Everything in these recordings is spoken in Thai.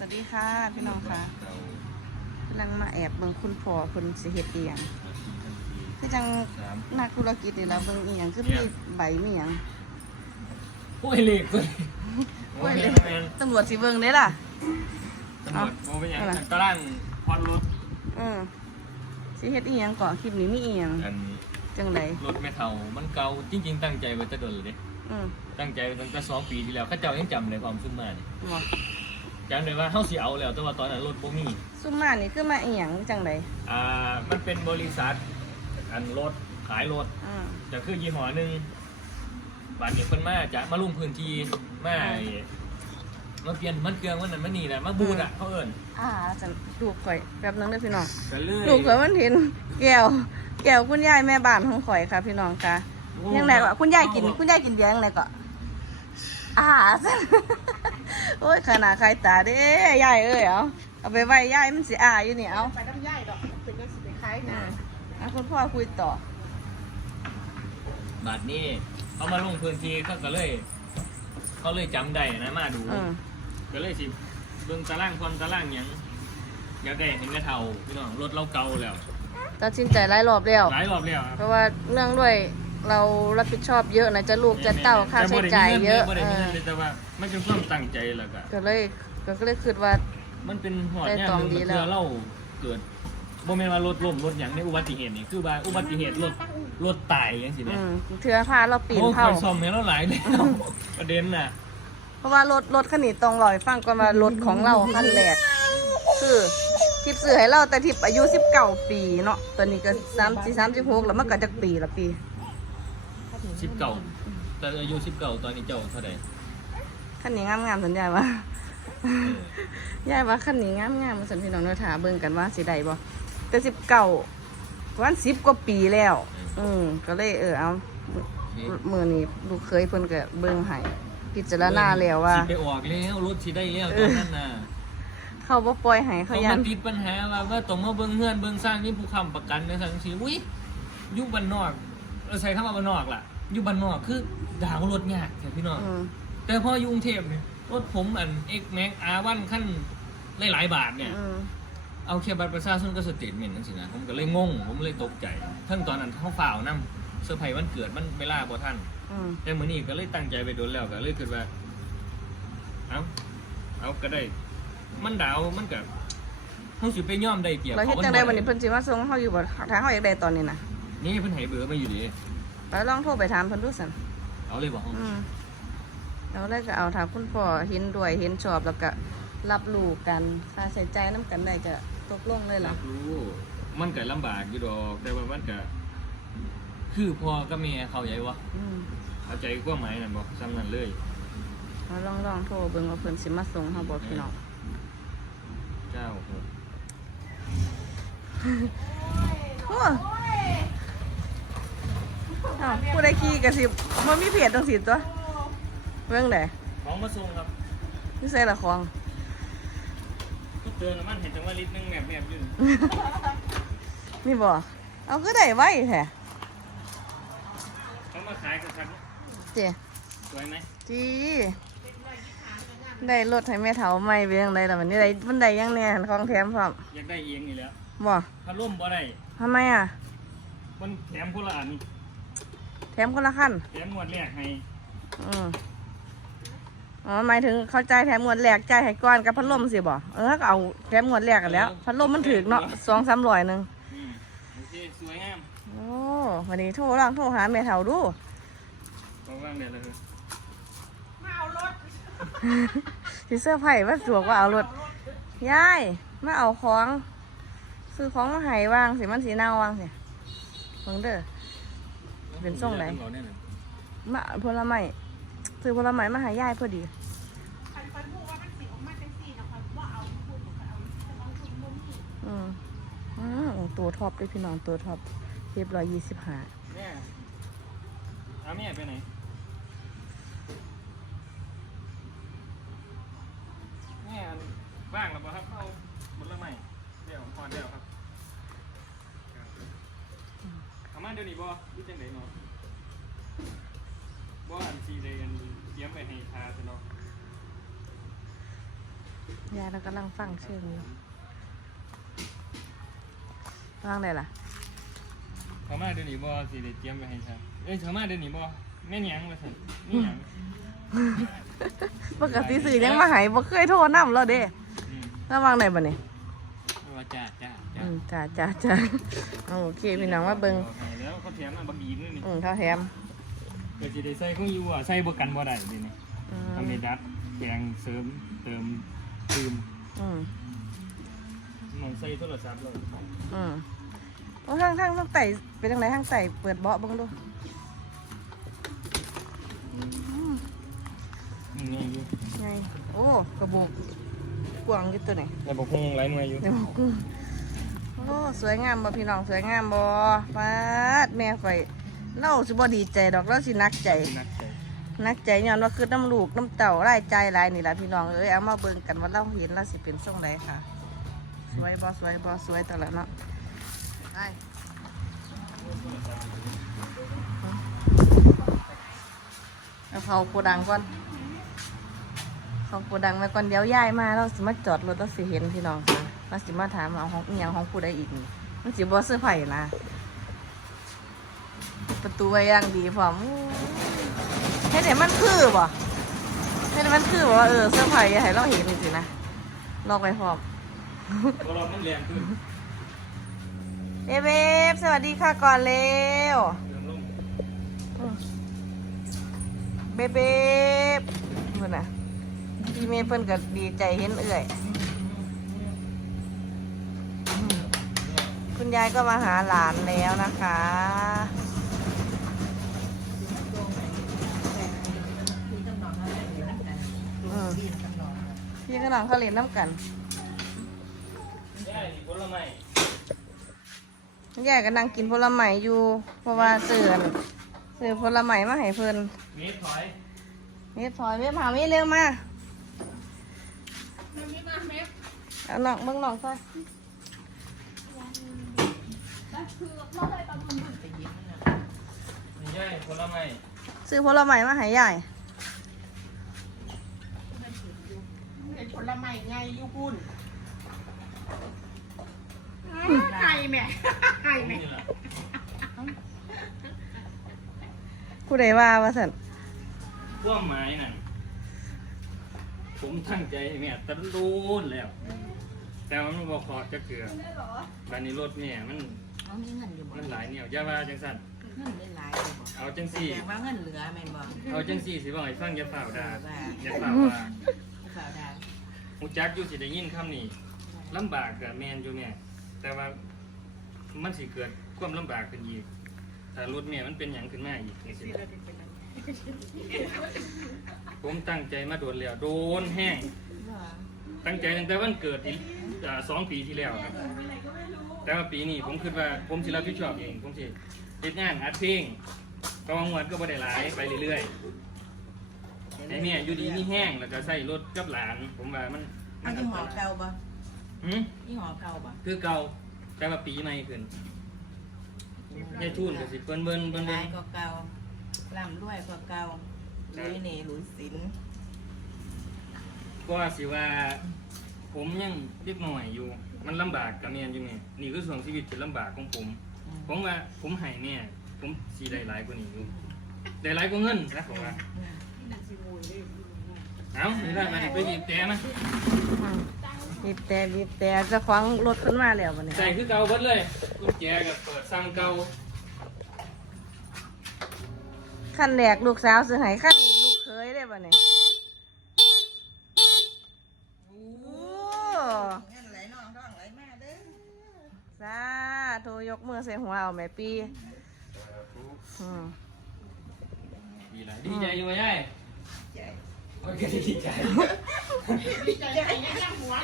วัสดีค่ะ พี่น้องค่ะกำลังมาแอบเบิ่งคุณพ่อคุณสิเฮ็ดเอียงคือจังนักธุรกิจนี่ล่ะเบิ่งอีหยังคือมีใบมีหยังโอ้ยเหล็กเลยโอ้ยเลยตำรวจสิเบิ่งได้ล่ะตำรวจโมเป็นอย่างเอาล่ะตารางพอดรถเออสิเฮ็ดอีหยังก่อนคลิปนี้มีอีหยังอันจังไดรถไม่เท่ามันเก่าจริง ๆ ตั้งใจไว้แตะดนเลยเด้อือตั้งใจไว้ตั้งแต่สองปีที่แล้วเข้าเจ้ายังจำเลยความซึ้งมานี่บ่ จำเลยว่าเฮาสิเอาแล้วแต่ว่าตอนนั้นรถบ่มีซุมมานี่คือมาอีหยังจังไดอ่ามันเป็นบริษัท อันรถขายรถอือจะคือยี่ห้อหนึ่งบาดเจ็บเพิ่นมาจะมาลุ่มพื้นที่มาไอ้มาเปลี่ยนมันเครื่องมันนั่นมันนี่แหละมาบูดอะเขาเอิ้นอ่าจังดูกข่อยแป๊บนึงเด้อพี่น้อง ก็เลยลูกข่อยมันเห็นแก้วแก้วคุณยายแม่บ้านของข่อยค่ะ พี่น้องค่ะยังไงวะคุณยายกิน คุณยายกินเบียร์ยังไงก็อ่า โอ้ยขนาดใครตาเด้ยายเอ้ยเอาเอาไปไว้ยายมันสิอ่าอยู่นี่เอาไปน้ำย่ายดอกเป็นก็สิไปขายอืนะมเอาคุณพ่อคุยต่อบาดนี้เขามาลงพื้นที่เขาก็เลย เขาเลยจำได้นะมาดู อืมก็เลยสิเบิ่งตารางคนตารางหยังอยากได้เห็นกระเทาพี่น้องรถเราเก่าแล้วตัดสินใจหลายรอบแล้วหลายรอบแล้วครับเพราะว่าเนื่องด้วย เรารับผิดชอบเยอะนะจะลูกจะเต้าค่าใช้จ่ายเยอะแต่บ่ได้เอมีอเงินเลยแต่ว่ามันเป็นความตั้งใจแล้วก็ก็เลยก็เลยคิดว่า มันเป็นหอดได้เนี่ยตองหนึ่งดีมันแล้วเพื่อเราเกิดบ่แม่นว่ารถล้มรถหยังในอุบัติเหตุนี่คือว่าอุบัติเหตุรถรถตายจังซี่อืแม่มเทือพาเราปีนโอ้เข้าคอยซ่อมเนี่ยเราหลายแล้วประเด็นน่ะ เพราะว่ารถรถคันนี้ต้องลอยฟังก่อนว่ารถของเราคันแรกคือทิปซื้อให้เราแต่ทิปอายุ19ปีเนาะตอนนี้ก็3 4 36แล้วมันก็จักปีละปี 19แต่อายุ19ตอนนี้เจ้าเท่าใดคันนี้งามๆสัญญาว่า ยายว่าคันนี้งามๆสันพี่น้องเนาะถาเบิ่งกันว่าสิได้บ่แต่19วัน10กว่าปีแล้ว อืมก็เลยเออเอามื้อนี้ลูกเคยเพิ่นก็เบิ่งให้พิจารณาแล้วว่าสิไปออกแล้วรถสิได้แล้วตอนนั้นน่ะเขาบ่ปล่อยให้เขาเขายัมานติดปัญหาว่าว่าต้องมาเบิ่งเฮือนเบิ่งสร้างนี่ผู้ค้ำประกันในสังสีอุ้ยอยู่บ้านนอก เราใช้คำว่าบ้านนอกล่ะ อยู่บ้านนอกคือดาวรถยากแค่พี่น้อง อืมแต่พออยู่กรุงเทพเนี่ยรถผมอัน X Max R1 ขั้นหลายๆบาทเนี่ย อืมเอาแค่บัตรประชาชนก็สเตทเมนต์นั่นสินะผมก็เลยงง ผมเลยตกใจทั้งตอนนั้นเขาฝ่าวนํเซอร์ไพรส์วันเกิดมันเวลาบ่ทันอืมแต่มื้อนี้ก็เลยตั้งใจไปโดนแล้วก็เลยคิดว่า เอาเอาก็ได้ มันดาวมันก็เฮาสิไปย่อมได้เปรียบเราเฮ็ดขาจังได๋วันนี้เพิ่นสิมาส่งเฮาอยู่บ่ถ้าเฮาอยากได้ตอนนี้น่ะ นี่เพิ่นให้เบอร์มาอยู่ดิไปลองโทรไปถามเพิ่นดูซั่นเอาเลยบ่อืมแล้วเลยก็เอาถามคุณพ่อเห็นด้วยเห็นชอบแล้วก็รับรู้กันค่าใช้จ่ายนํกันได้ก็ตกลงเลยรัล่ะบรู้ มันก็ลำบากอยู่ดอก แต่ว่ามันก็คือพ่อกับแม่เข้าใจบ่อืมเข้าใจความหมายนั่นบ่ซ้ำนั่นเลยเอาลองลองโทรเบิ่งว่าเพิ่นสิมาส่งเฮาบ่พี่น้องเจ้าหกโอ้อ้าว ผู้ใดขี่ก็สิบ่มีเพจจังซี่ตัวเบิ่งได้ของมาส่งครับนี่ใส่ละของก็เตือนน้ำมันเห็นจังว่าลิตรหนึงแมบแมบอยู่นี่บ่เอาก็ได้ไว้แท้เขามาขายกับคันเจ้สวยไหมจีได้รถให้แม่เฒ่าใหม่ไปยังไดล่ะมันนี่ได้มันได้ยังแน่ของแถมพร้อมอยากได้เองนี่แหล้วบ่ถ้าร่มบ่ได้ทำไมอะ มันแถมคนละอันแถ มคนละขั้นแถมงวดแรกให้อืมอ๋อหมายถึงเขาจ่ายแถมงวดแรกจ่ายให้ก้อนกับพัดลมสิบ่เออก็เอาแถมงวดแรกกันแล้ว พัดลมมันถึกเนาะสองสามร้อยหนึ่ง อืมโอเคสวยงามโอ้วันนี้โทรลองโทรหาแม่เฒ่าดูก็ว่างเดี๋ยวเลยมาเอารถสิเสื้อร์ไผ่ว่าสวกว่าเอารถยายมาเอาของ ซื้อของมาให้วางสิมันสีเน่าวางสิเบิ่งเด้อ เป็นทรงไหนเอาแน่นอนมาผลไม้ซื้อผลไม้มาห้ยายพอดีออกมาจังซี่นะคอยว่าเอาพูดบอกว่าเอาเอาถุงนมนี่อืมตัวท็อปด้วยพี่น้องตัวท็อปเรียบร้อยยี่สิบห้าแม่เอาแม่ไปไหนแม่ว่างแล้วป่ะครับ เอามาเดี๋ยวนี้บ่รู้จังไหนเนาะบ่อันซีเลยกันเตรียมไปให้ทาซะเนาะยายเรากำลังฟังเชิงอยู่ฟังได้ล่ะเขามาเดี๋ยวนี้บ่สิได้เตรียมไว้ให้ฉันเอ้ยเขามาเดี๋ยวนี้บ่แม่นหยังว่าซั่นนี่หยังปกติสื่อยังมาใหายบ่เคยโทรนํแล้วเด้อืมระวังได้บ่เนี่ยว่าจ้าจ้า อืจ้ามจ้าจ้าจ้าเอาโอเคพี่น้องมาเบิ่งอาให้แล้วเขาแถมมาบักอีกนี่นี่อืมเท่าแถมเดี๋ยวสิได้ใส่ของอยู่อะใส่บ่กันบ่ได้เดินี่อืมทำให้ดัดแกงเสริมเติมเติมอืมหมองใส่โทรศัพท์เลยอืมโอ้ทางทางทางไต่เป็นทางไหนทางไต่เปิดเบาะเบิ่งดูนี่ไงอยู่ไงโอ้กระบอกกวางอยู่ตัวไหนแล้วบอกคงหลายหน่วยอยู่เดี๋ยวบอกกูโอ้สวยงามบ่พี่น้องสวยงามบ่ปาดแม่ไฟเล่าสิบ่ดีใจดอกเราสินักใจนักใจนักใจย้อนว่าคือน้ำลูกน้ำเต่าไร้ใจหลายนี่ล่ะพี่น้องเอ้ยเอามาเบิ่งกันว่าเราเห็นเราสิเป็นทรงใดค่ะ สวยบ่สวยบ่สวยตัวละเนาะไปเอาเขาโกดังก่อนเขาโกดังไว้ก่อนเดี๋ยวย้ายมาเราสิมาจอดรถเราสิเห็นพี่น้องค่ะ เราสิมาถามเอาห้องเอียงห้องผู้ใดอีกนี่มันสิบ่เสื้อร์ไผ่นะปิดประตูไว้อย่างดีพร้อมอู้เฮ็ดให้มันคือบ่เฮ็ดให้มันคือบ่ว่าเออเสื้อร์ไผ่อย่าให้เราเห็นสินะลอกไว้พร้อมตัวเรามันแรงขึ้นเบเบฟสวัสดีค่ะก่อนเร็วเติมลมเบเบฟเพื่อนน่ะพี่เมย์เพิ่นก็ดีใจเห็นเอื่อยอืม คุณยายก็มาหาหลานแล้วนะคะ อืม พี่ก็น้องเขาเล่นน้ำกันได้ผลไม้ยายก็นั่งกินผลไม้อยู่ เพราะว่าเสื่อนเสือผลไม้มาให้เพิ่นเมตรถอยเม็ดถอยเม็ดผ่าเม็ดเร็วมา มันไม่มาแม่เอาน้องเบิ่งน้องซะ คือเราเลยตอนมันไปยิงนี่ใช่ผลไม้ซื้อผลไม้มาให้ยายเป็นผลไม้ไงยูกุนไก่แม่ไก่แม่นี่แหละผู้ใดว่าว่าซั่นความหมายนั่นผมตั้งใจให้แม่ตะโดนแล้ว แต่ว่ามันบอกขอจะเกลือบันนี้รถเนี่ยมันเอามีเงินอยู่บ่มันหลายเนี่ยอย่าว่าจังสั่นเงินได้หลายอยู่บ่เอาจังแสสี่ดงว่าเงินเหลือแม่นบ่เอาจังสี่สิบอกให้ฟังอย่าเปล่าด่าอย่าเปล่าว่าสาวดาวหูจักอยู่สิได้ยินคำนี้ลำบากกับแมนอยู่เนี่ยแต่ว่ามันสิเกิดความลำบากขึ้นอีกถ้ารถเนี่ยมันเป็นอย่างขึ้นมาอีกจังซี้ผมตั้งใจมาโดนแล้วโดนแห้งว่า ตั้งใจตั้งแต่วันเกิดที่อ่าสองปีที่แล้วครับ แต่ว่าปีนี้ผมคิดว่าผมสิรับผิดชอบเอง ผมสิเฮ็ดงานอัดเพลงก็วางวันก็บ่ได้หลายไปเรื่อยๆไอ้แม่อยู่ดีมีแห้งแล้วก็ใส่รถกับหลาน ผมว่ามันอันนี้หอเก่าบ่หืมนี่หอเก่าบ่คือเก่าแต่ว่าปีใหม่ขึ้นยายทุนก็สิเปิ้นเบิ้นเบิ้นหเบิ้ลานยก็เก่าร่ำรวยก็เก่าลุยเหน่ลุยสิน ก็สิว่า ผมยังเด็กหน่อยอยู่ มันลำบากกับแม่นอยู่แม่นี่คือส่วนชีวิตที่ลำบากของผม ผมว่าผมให้แม่ผมสิได้หลายกว่านี้อยู่ได้หลายกว่าเงินนะผมว่าเอานี่ได้มาดิไปหยิบแต่มาอืมบีบแต่บีบแต่เจะคว้าของรถขึ้นมาแล้วบัดนี้ใส่คือเก่าเบิดเลยกุญแจกับเปิดสั่งเก่าขั้นแรกลูกสาวซื้อให้ขั้นนี้ลูกเคยได้บัดนี้โอ้ เงินไหลน้องท้องไหลมาเด้อ สา โทยกมือใส่หัวเอาแม่ปีอืมดีหลายดีใจอยู่ไหมยายใจโอเคดีใจดีใจไก่ย่างหัว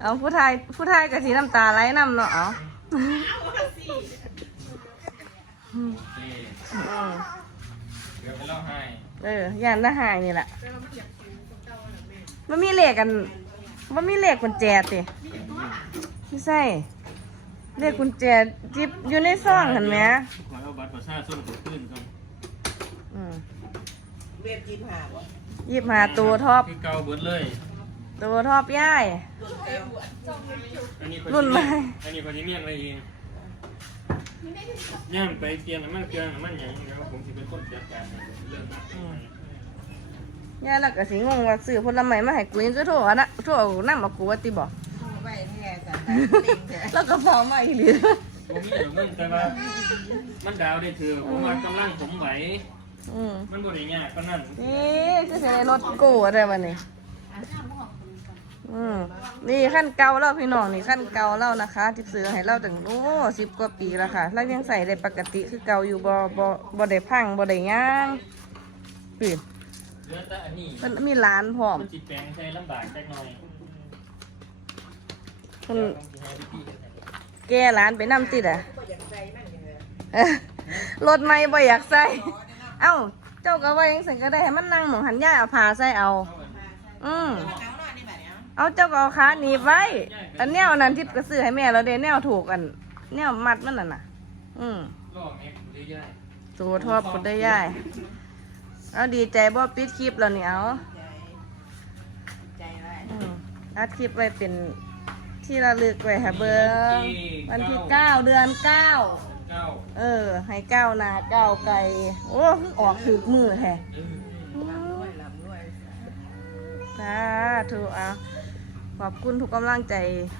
เอาผู้ชายผู้ชายกับสีน้ำตาไหลน้ำเนาะเอาเอาสิโอเคอืมเดี๋ยวไปเล่าให้เออย่านละหายนี่แหละแต่ว่ามันอยากกินของเก่าแหละแม่มันมีเลขกันมันมีเลขกุญแจติ ไม่ใช่เลขกุญแจจิบอยู่ในซองเห็นไหมขอเอาบัตรประชาชนไปขึ้นก่อนอืมเว็บจีบหาบ่ยี่ห้าตัวท็อป คือเก่าเบิดเลย ตัวท็อปย่าย อันนี้รุ่นใหม่ อันนี้คนที่เมียงเลยเองย่ามไปเตรียมน้ำมันเกลือน้ำมันหยังแล้วผมสิเป็นคนจัดการให้เรื่องนั้นย่ายแล้วก็สิงงว่าซื้อผลไม้มาให้กูยังจะโทรอะนะโทรเอาน้ำมากูว่าติบอกไว้ แท้กันลิงแท้แล้วก็พอมาอีหลีผมมีเดี๋ยวมึงแต่ว่า มันดาวได้ถือผมว่ากำลังผมไหว อืมมันบ่ได้ยากปานนั้นนี่คือจะได้รถกูอะไรวะนี่อืมนี่ขั้นเก่าแล้วพี่น้องนี่ขั้นเก่าแล้วนะคะที่ซื้อให้เราถึงโอ้สิบกว่าปีแล้วค่ะ แล้วยังใส่ได้ปกติคือเก่าอยู่บ่บ่บ่ได้พังบ่ได้ย่างปิดเหลือแต่อันนี้มันมีร้านพร้อม มันจิตแปลงใช้ลำบากจักหน่อย มันเดี๋ยวต้องสิให้พี่ๆให้แก้ร้านไปน้ำติดอะเอ้อรถไม่บ่อยากใส่ เอ้า เจ้าก็ว่ายังใส่ก็ได้ให้มันนั่งหมองหันย่าเอาผ้าใส่เอา อืมเอาหน่อยนี่แบบเนี้ยเอาเจ้าก็เอาขาหนีบไว้ อันแนวนั้นทิพย์ก็ซื้อให้แม่เราเด้แนวถูกอัน แนวมัดมันน่ะน่ะ อืมลอกแม็กได้ย่ายตัวทอดพุดได้ย่าย เอาดีใจบ่ปิดคลิปแล้วนี่เอาใจใจไว้อืมอัดคลิปไว้เป็น ที่ระลึกไว้ค่ะเบิ้งวันที่เก้าเดือนเก้าเก้าเออ ให้ก้าวหนาก้าวไกลโอ้ออกถือมือแฮะด้วยลำด้วยสาธุเอาขอบคุณทุกกำลังใจ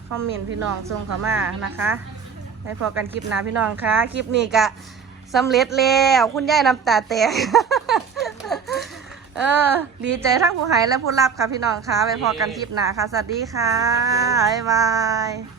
คอมเมนต์พี่น้องส่งเข้ามานะคะให้พอกันคลิปหน้าพี่น้องคะคลิปนี้กะสำเร็จแล้ว คุณยายน้ำตาแตก เออ ดีใจทั้งผู้ให้และผู้รับค่ะพี่น้องคะไปพอกันคลิปหน้าค่ะ สวัสดีค่ะ บ๊ายบาย